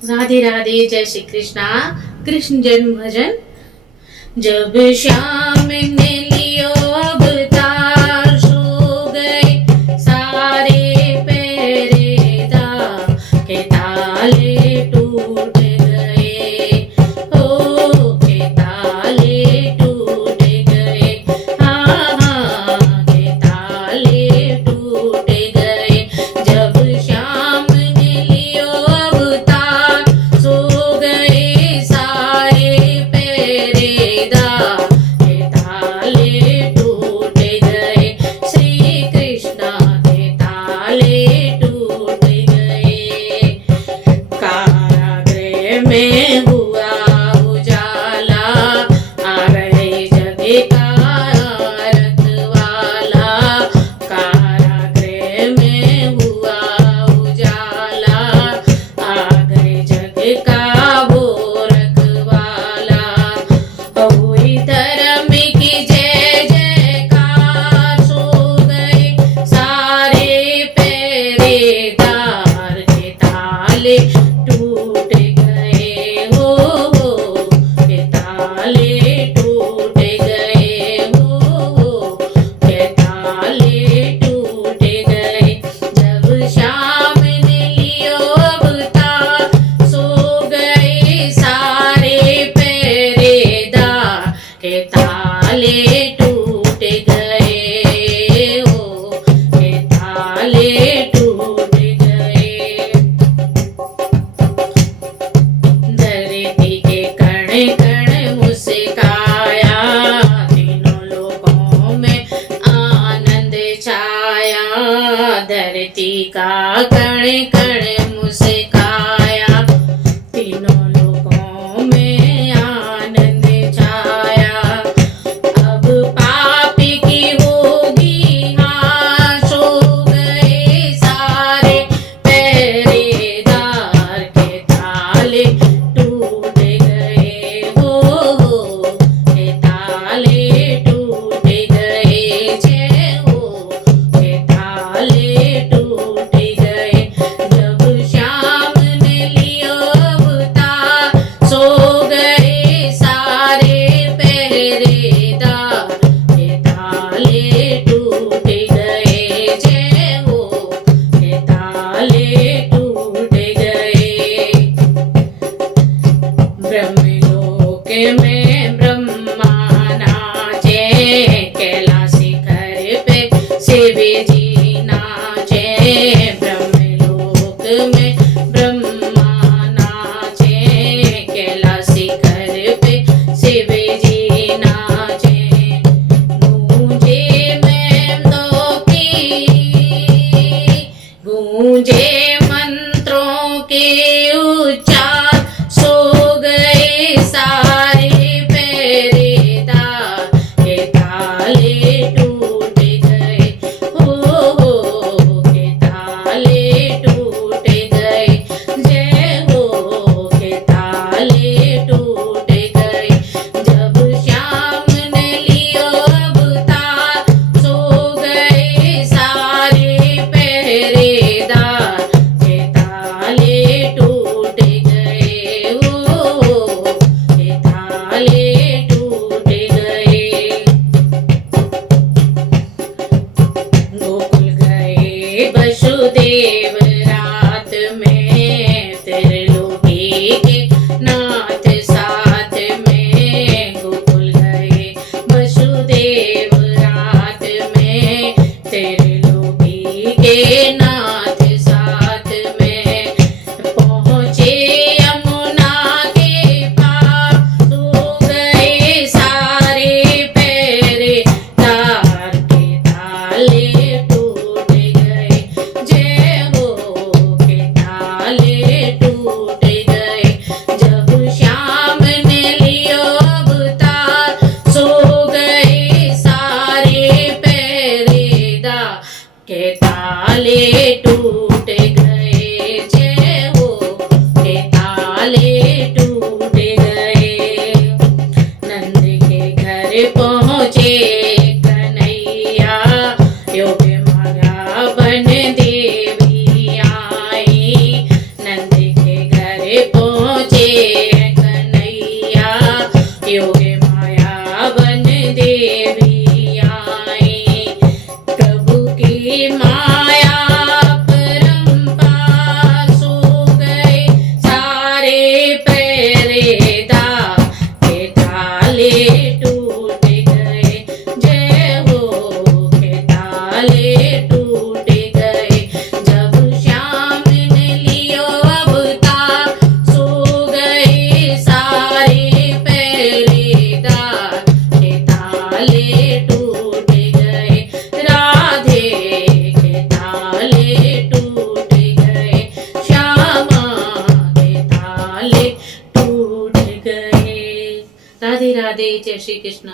राधे राधे, जय श्री कृष्णा। कृष्ण जन्म भजन। जब श्याम ने लियो अवतार, सो गए सारे पहरेदार, के ताले टूट गए, हो के ताले टूट गए, हाँ हाँ के ताले टूट गए। जब श्याम ने लियो अवतार, सो गए सारे पहरेदार, के ताले टूट गए। श्री कृष्णा के ताले टूट गए। कारागृह में हुआ उजाला, आ रहे जग का रखवाला। कारागृह में हुआ उजाला, आ गए जग का वो रखवाला। हुई धर्म की जय जयकार, सो गए सारे पहरेदार, के ताले टूट गए, हो के ताले टूट गए, हो के ताले टूट गए। जब श्याम ने लियो अवतार, सो गए सारे पहरेदार, के ताले टूट गए, हो के ताले टूट गए। धरती के कण कण मुस्काया, तीनों लोकों में आनंद छाया। धरती का कण कण मुस्काया, तीनों लोकों में आनंद छाया। अब पापी की होगी हाँ, सो गए सारे पहरेदार, के ताले टूट गए, हो के ताले टूट गए, जय हो के ताले टूट गए। जब श्याम ने लियो अवतार, सो गए सारे पहरेदार, के ताले टूट गए, जय हो के ताले टूट गए। ब्रह्मलोक में ब्रह्मा नाचे, कैलाश शिखर पे शिव जी नाचे। ब्रह्मलोक में ब्रह्मा नाचे, कैलाश शिखर पे शिव जी नाचे। गूंजे मेमनों की, गूंजे मंत्रों के उच्चार, सो गए सारे पहरेदार, के ताले टूट गए, हो के ताले टूट गए, जय हो के ताले टूट गए। जब श्याम ने लियो अवतार, सो गए सारे पहरेदार, के ताले टूट गए, हो के ताले टूट गए। गोकुल गए वसुदेव रात में, त्रिलोकी के नाथ साथ में। गोकुल गए वसुदेव रात में, त्रिलोकी के नाथ साथ में। पहुँचे यमुना के पार, सो गए सारे पहरेदार, के ताले टूट गए, जय हो के ताले टूट गए। जब जय श्री कृष्ण।